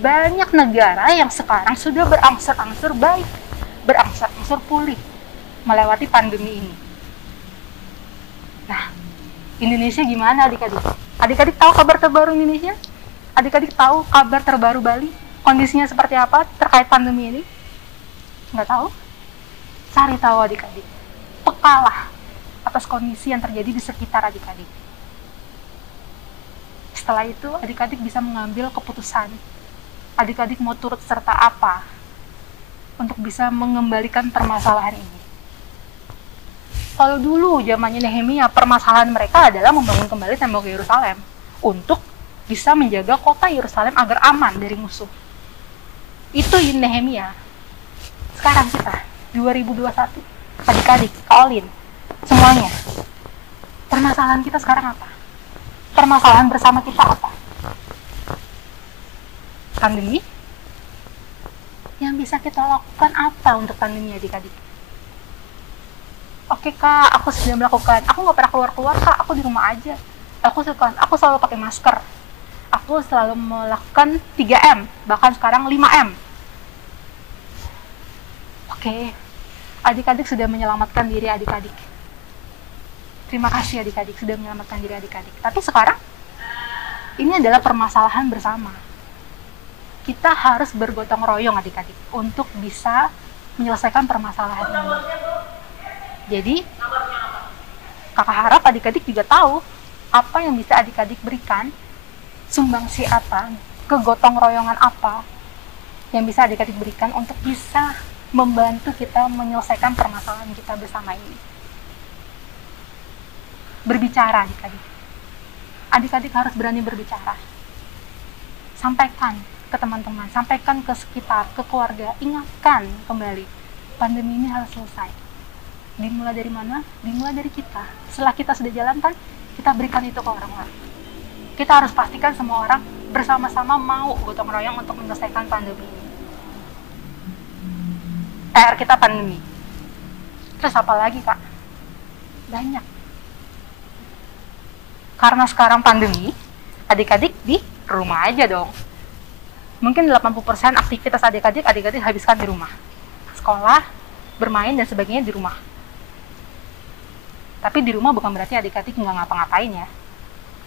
banyak negara yang sekarang sudah berangsur-angsur baik, berangsur-angsur pulih melewati pandemi ini. Nah, Indonesia gimana adik-adik? Adik-adik tahu kabar terbaru Indonesia? Adik-adik tahu kabar terbaru Bali? Kondisinya seperti apa terkait pandemi ini? Nggak tahu? Cari tahu adik-adik. Pekalah atas kondisi yang terjadi di sekitar adik-adik. Setelah itu, adik-adik bisa mengambil keputusan. Adik-adik mau turut serta apa untuk bisa mengembalikan permasalahan ini. Kalau dulu zamannya Nehemia, permasalahan mereka adalah membangun kembali tembok Yerusalem untuk bisa menjaga kota Yerusalem agar aman dari musuh. Itu Nehemia. Sekarang kita 2021, adik-adik, Kaolin, semuanya. Permasalahan kita sekarang apa? Permasalahan bersama kita apa? Pandemi? Yang bisa kita lakukan apa untuk pandemi adik-adik? Oke Kak, aku sudah melakukan. Aku nggak pernah keluar-keluar Kak, aku di rumah aja. Aku selalu pakai masker. Aku selalu melakukan 3M, bahkan sekarang 5M. Oke, adik-adik sudah menyelamatkan diri adik-adik. Terima kasih adik-adik sudah menyelamatkan diri adik-adik. Tapi sekarang, ini adalah permasalahan bersama. Kita harus bergotong royong adik-adik untuk bisa menyelesaikan permasalahan ini. Jadi, kakak harap adik-adik juga tahu apa yang bisa adik-adik berikan, sumbangsi apa, kegotong royongan apa yang bisa adik-adik berikan untuk bisa membantu kita menyelesaikan permasalahan kita bersama ini. Berbicara adik-adik. Adik-adik harus berani berbicara. Sampaikan ke teman-teman, sampaikan ke sekitar, ke keluarga, ingatkan kembali, pandemi ini harus selesai. Dimulai dari mana? Dimulai dari kita. Setelah kita sudah jalankan, kita berikan itu ke orang-orang. Kita harus pastikan semua orang bersama-sama mau gotong royong untuk menyelesaikan pandemi ini. PR kita pandemi. Terus apa lagi Kak? Banyak. Karena sekarang pandemi, adik-adik di rumah aja dong. Mungkin 80% aktivitas adik-adik habiskan di rumah. Sekolah, bermain, dan sebagainya di rumah. Tapi di rumah bukan berarti adik-adik nggak ngapa-ngapain ya.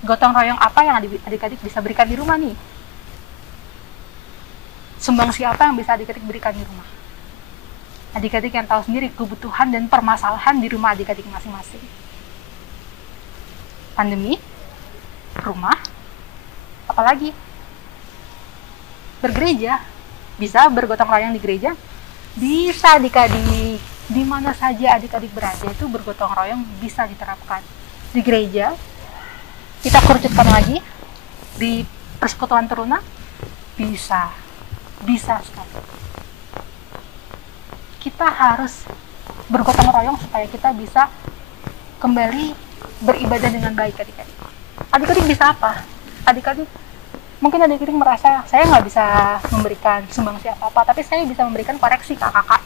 Gotong royong apa yang adik-adik bisa berikan di rumah nih? Sumbangsi apa yang bisa adik-adik berikan di rumah? Adik-adik yang tahu sendiri kebutuhan dan permasalahan di rumah adik-adik masing-masing. Pandemi, rumah, apalagi? Bergereja. Bisa bergotong royong di gereja? Bisa adik-adik. Di mana saja adik-adik berada itu bergotong royong bisa diterapkan. Di gereja, kita kerucutkan lagi. Di persekutuan teruna, bisa sekali. Kita harus bergotong royong supaya kita bisa kembali beribadah dengan baik adik-adik. Adik-adik bisa apa? Mungkin adik-adik merasa saya nggak bisa memberikan sumbangsi apa-apa, tapi saya bisa memberikan koreksi ke kakak.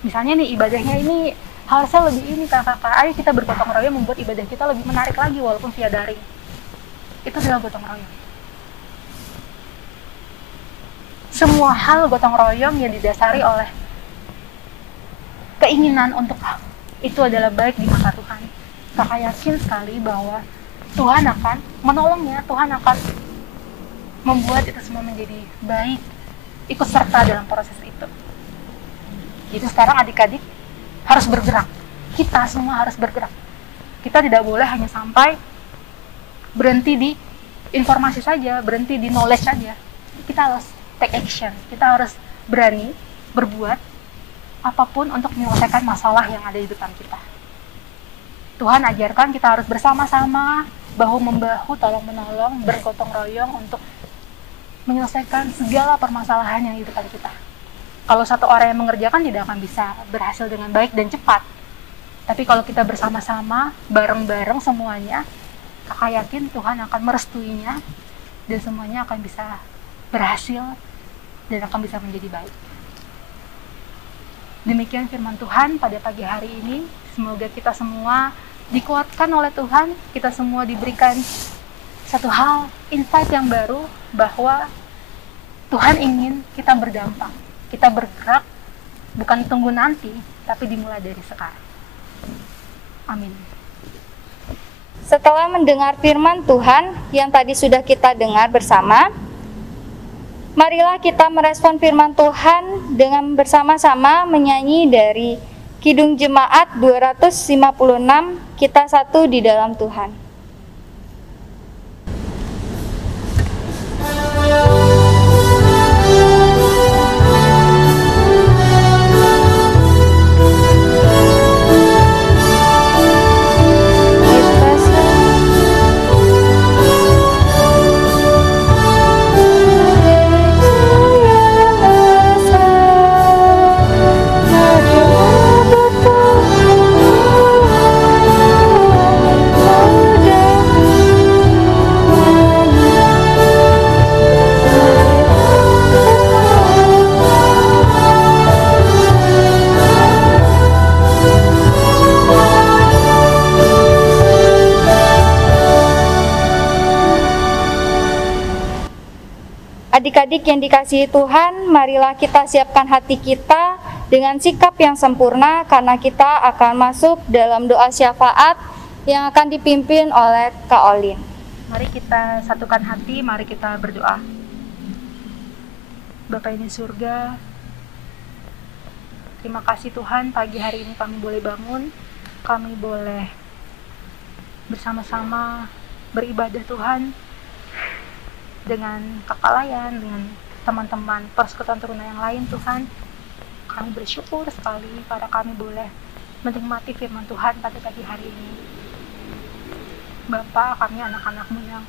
Misalnya nih ibadahnya ini harusnya lebih ini kakak. Ayo kita bergotong royong membuat ibadah kita lebih menarik lagi walaupun via daring. Itu adalah gotong royong. Semua hal gotong royong yang didasari oleh keinginan untuk itu adalah baik di mata Tuhan. Kakak yakin sekali bahwa Tuhan akan menolongnya, Tuhan akan membuat itu semua menjadi baik, ikut serta dalam proses itu. Jadi sekarang adik-adik harus bergerak, kita semua harus bergerak. Kita tidak boleh hanya sampai berhenti di informasi saja, berhenti di knowledge saja. Kita harus take action, kita harus berani berbuat apapun untuk menyelesaikan masalah yang ada di depan kita. Tuhan ajarkan kita harus bersama-sama, bahu-membahu, tolong-menolong, bergotong royong untuk menyelesaikan segala permasalahan yang di depan kita. Kalau satu orang yang mengerjakan tidak akan bisa berhasil dengan baik dan cepat. Tapi kalau kita bersama-sama, bareng-bareng semuanya, kakak yakin Tuhan akan merestuinya dan semuanya akan bisa berhasil dan akan bisa menjadi baik. Demikian firman Tuhan pada pagi hari ini. Semoga kita semua dikuatkan oleh Tuhan, kita semua diberikan satu hal, insight yang baru, bahwa Tuhan ingin kita berdampak, kita bergerak, bukan tunggu nanti, tapi dimulai dari sekarang. Amin. Setelah mendengar firman Tuhan yang tadi sudah kita dengar bersama, marilah kita merespon firman Tuhan dengan bersama-sama menyanyi dari Kidung Jemaat 256, Kita Satu di Dalam Tuhan. Adik-adik yang dikasihi Tuhan, marilah kita siapkan hati kita dengan sikap yang sempurna karena kita akan masuk dalam doa syafaat yang akan dipimpin oleh Kak Olin. Mari kita satukan hati, mari kita berdoa. Bapa yang di surga, terima kasih Tuhan, pagi hari ini kami boleh bangun, kami boleh bersama-sama beribadah Tuhan, dengan kakak Layan, dengan teman-teman persekutuan Teruna yang lain Tuhan. Kami bersyukur sekali karena kami boleh menikmati firman Tuhan pada pagi hari ini. Bapa, kami anak-anakmu yang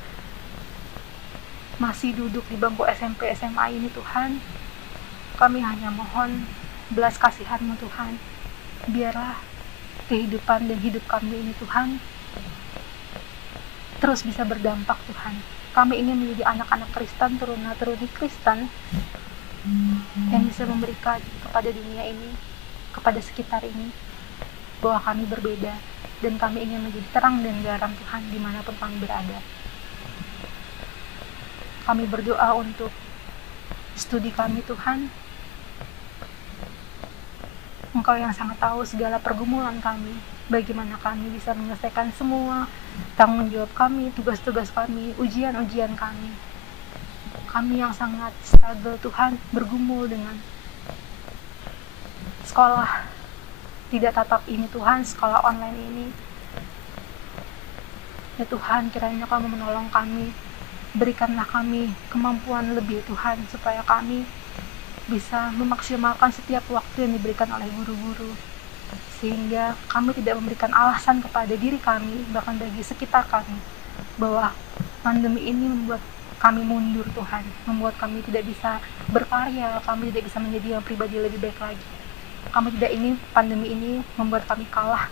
masih duduk di bangku SMP SMA ini Tuhan, kami hanya mohon belas kasihan-Mu Tuhan. Biarlah kehidupan dan hidup kami ini Tuhan terus bisa berdampak Tuhan. Kami ingin menjadi anak-anak Kristen, teruna-teruni Kristen yang bisa memberikan kepada dunia ini, kepada sekitar ini, bahwa kami berbeda dan kami ingin menjadi terang dan garam Tuhan dimanapun kami berada. Kami berdoa untuk studi kami Tuhan. Engkau yang sangat tahu segala pergumulan kami, bagaimana kami bisa menyelesaikan semua tanggung jawab kami, tugas-tugas kami, ujian-ujian kami. Kami yang sangat struggle Tuhan, bergumul dengan sekolah tidak tatap ini Tuhan, sekolah online ini. Ya Tuhan, kiranya Kamu menolong kami, berikanlah kami kemampuan lebih Tuhan, supaya kami bisa memaksimalkan setiap waktu yang diberikan oleh guru-guru, sehingga kami tidak memberikan alasan kepada diri kami, bahkan bagi sekitar kami, bahwa pandemi ini membuat kami mundur Tuhan, membuat kami tidak bisa berkarya, kami tidak bisa menjadi yang pribadi lebih baik lagi. Kami tidak ingin pandemi ini membuat kami kalah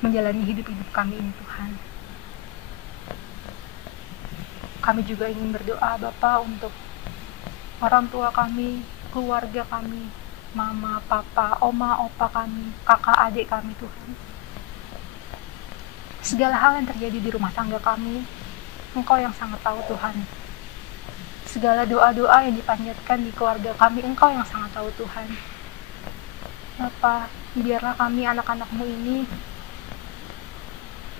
menjalani hidup-hidup kami ini Tuhan. Kami juga ingin berdoa Bapa untuk orang tua kami, keluarga kami, mama, papa, oma, opa kami, kakak, adik kami Tuhan. Segala hal yang terjadi di rumah tangga kami, Engkau yang sangat tahu Tuhan. Segala doa-doa yang dipanjatkan di keluarga kami, Engkau yang sangat tahu Tuhan. Bapa, biarlah kami anak-anak-Mu ini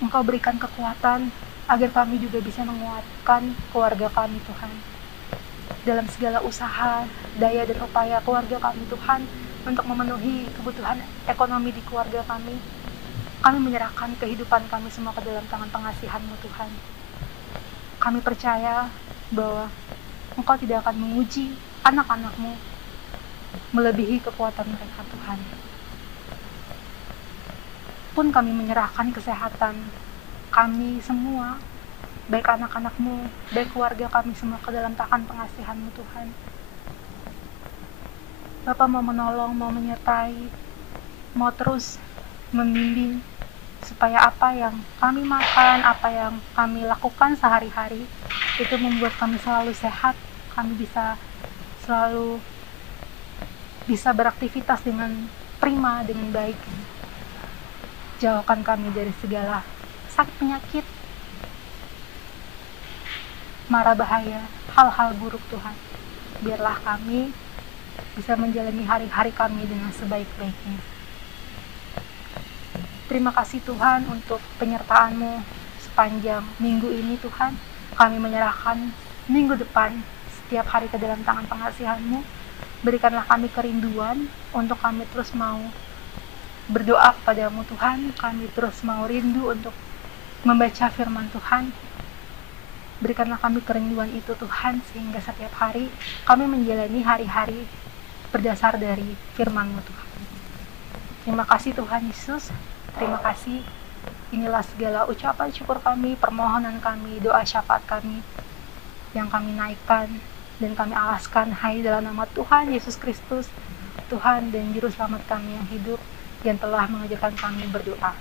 Engkau berikan kekuatan agar kami juga bisa menguatkan keluarga kami, Tuhan. Dalam segala usaha, daya dan upaya keluarga kami, Tuhan, untuk memenuhi kebutuhan ekonomi di keluarga kami menyerahkan kehidupan kami semua ke dalam tangan pengasihan-Mu, Tuhan. Kami percaya bahwa Engkau tidak akan menguji anak-anak-Mu melebihi kekuatan mereka, Tuhan. Pun kami menyerahkan kesehatan kami semua, baik anak-anak-Mu, baik keluarga kami semua ke dalam tangan pengasihan-Mu, Tuhan. Bapa mau menolong, mau menyertai, mau terus membimbing, supaya apa yang kami makan, apa yang kami lakukan sehari-hari, itu membuat kami selalu sehat, kami selalu bisa beraktivitas dengan prima, dengan baik. Jauhkan kami dari segala sakit penyakit, mara bahaya, hal-hal buruk, Tuhan. Biarlah kami bisa menjalani hari-hari kami dengan sebaik-baiknya. Terima kasih Tuhan untuk penyertaan-Mu sepanjang minggu ini, Tuhan. Kami menyerahkan minggu depan setiap hari ke dalam tangan pengasihan-Mu. Berikanlah kami kerinduan untuk kami terus mau berdoa kepadamu, Tuhan. Kami terus mau rindu untuk membaca firman Tuhan. Berikanlah kami kerinduan itu, Tuhan, sehingga setiap hari kami menjalani hari-hari berdasar dari firman-Mu, Tuhan. Terima kasih Tuhan Yesus. Terima kasih. Inilah segala ucapan syukur kami, permohonan kami, doa syafaat kami yang kami naikkan dan kami alaskan hai dalam nama Tuhan Yesus Kristus, Tuhan dan Juru Selamat kami yang hidup, yang telah mengajarkan kami berdoa.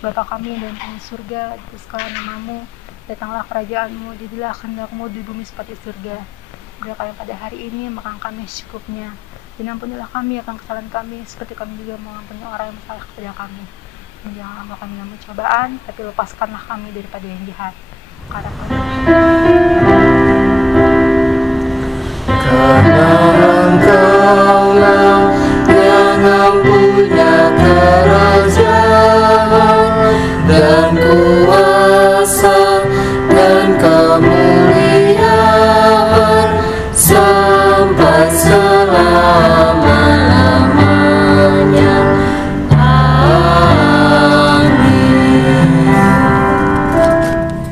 Bapa kami yang dalam surga, dikuduskanlah nama-Mu, datanglah kerajaan-Mu, jadilah kehendak-Mu di bumi seperti surga. Berilah kami pada hari ini makan kami secukupnya, dan ampunilah kami akan kesalahan kami, seperti kami juga mengampuni orang yang bersalah kepada kami. Dan janganlah bawa kami dalam cobaan, tapi lepaskanlah kami daripada yang jahat. Karena Engkaulah yang mempunyai kerajaan dan kuasa dan kemuliaan sampai selama-lamanya. Amin.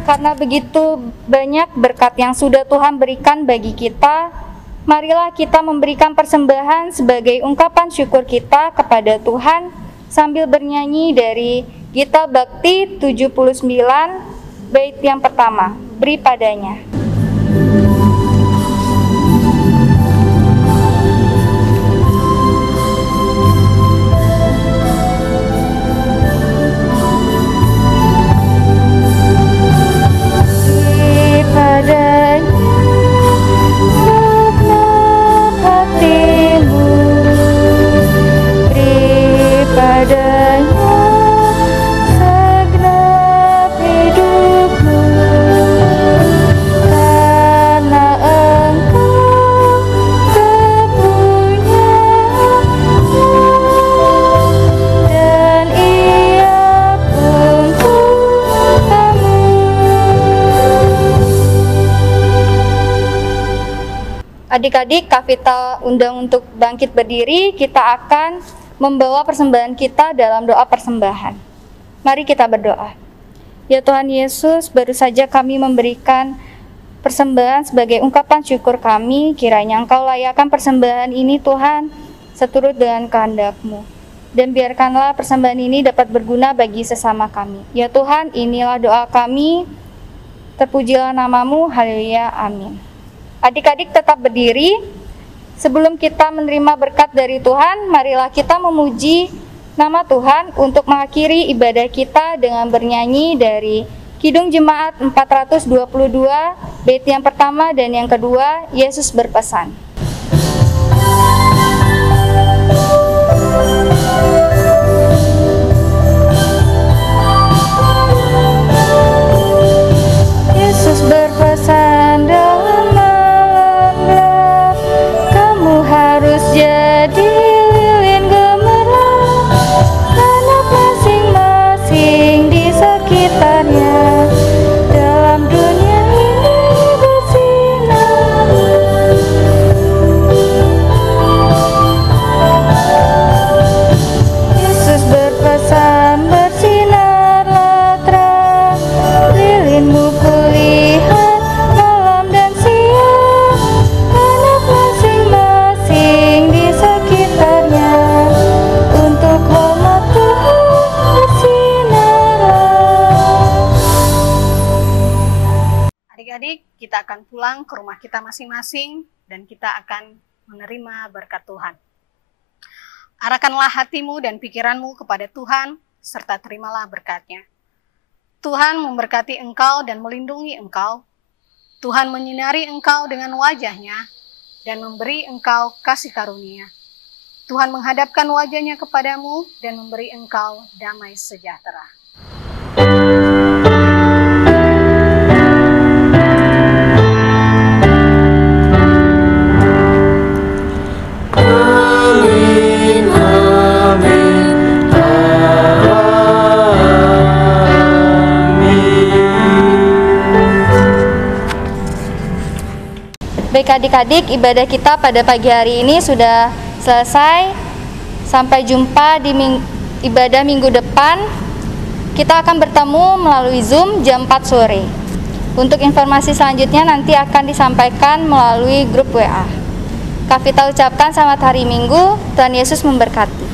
Karena begitu banyak berkat yang sudah Tuhan berikan bagi kita, marilah kita memberikan persembahan sebagai ungkapan syukur kita kepada Tuhan sambil bernyanyi dari Gita Bakti 79 bait yang pertama, Beri Padanya. Beri padanya padanya segenap hidupmu, karena Engkau kepunyaanmu dan Ia untuk kamu. Adik-adik, Kak Vita undang untuk bangkit berdiri. Kita akan membawa persembahan kita dalam doa persembahan. Mari kita berdoa. Ya Tuhan Yesus, baru saja kami memberikan persembahan sebagai ungkapan syukur kami. Kiranya Engkau layakkan persembahan ini Tuhan, seturut dengan kehendak-Mu. Dan biarkanlah persembahan ini dapat berguna bagi sesama kami. Ya Tuhan, inilah doa kami. Terpujilah nama-Mu, haleluya, amin. Adik-adik tetap berdiri. Sebelum kita menerima berkat dari Tuhan, marilah kita memuji nama Tuhan untuk mengakhiri ibadah kita dengan bernyanyi dari Kidung Jemaat 422, bait yang pertama dan yang kedua, Yesus berpesan. Yesus berpesan dalam malam gelap, kamu harus jadi lilin gemilang. pulang ke rumah kita masing-masing dan kita akan menerima berkat Tuhan. Arahkanlah hatimu dan pikiranmu kepada Tuhan, serta terimalah berkat-Nya. Tuhan memberkati engkau dan melindungi engkau. Tuhan menyinari engkau dengan wajah-Nya dan memberi engkau kasih karunia. Tuhan menghadapkan wajah-Nya kepadamu dan memberi engkau damai sejahtera. Amin, amin, amin. Baik adik-adik, ibadah kita pada pagi hari ini sudah selesai. Sampai jumpa di ibadah minggu depan. Kita akan bertemu melalui Zoom jam 4 sore. Untuk informasi selanjutnya nanti akan disampaikan melalui grup WA. Kak Vita ucapkan selamat hari Minggu, Tuhan Yesus memberkati.